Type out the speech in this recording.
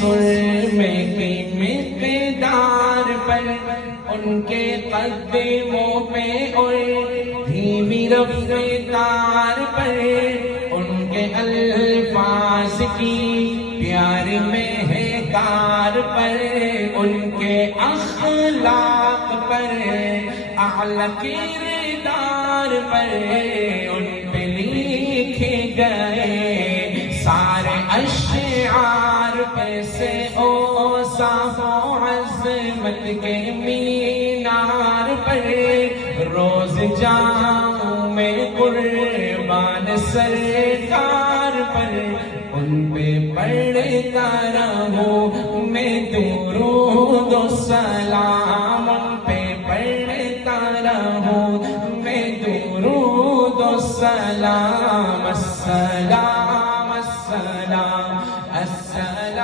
सुर में की मिक़दार पर, उनके कदमों पे और धीमी रफ्तार पर, उनके अल्फाज की प्यार में है कार पर, उनके अखलाक पर, आला किरदार पर, उन पे लिखे गए सारे अश्आर कैसे ओ साफो अज़मत के मीनार पर। रोज जाऊं मैं कुर्बान सरकार पर, उन पे पढ़ता रहूं मैं दुरूद व सलाम, उन पे पढ़ता रहूं मैं दुरूद व सलाम।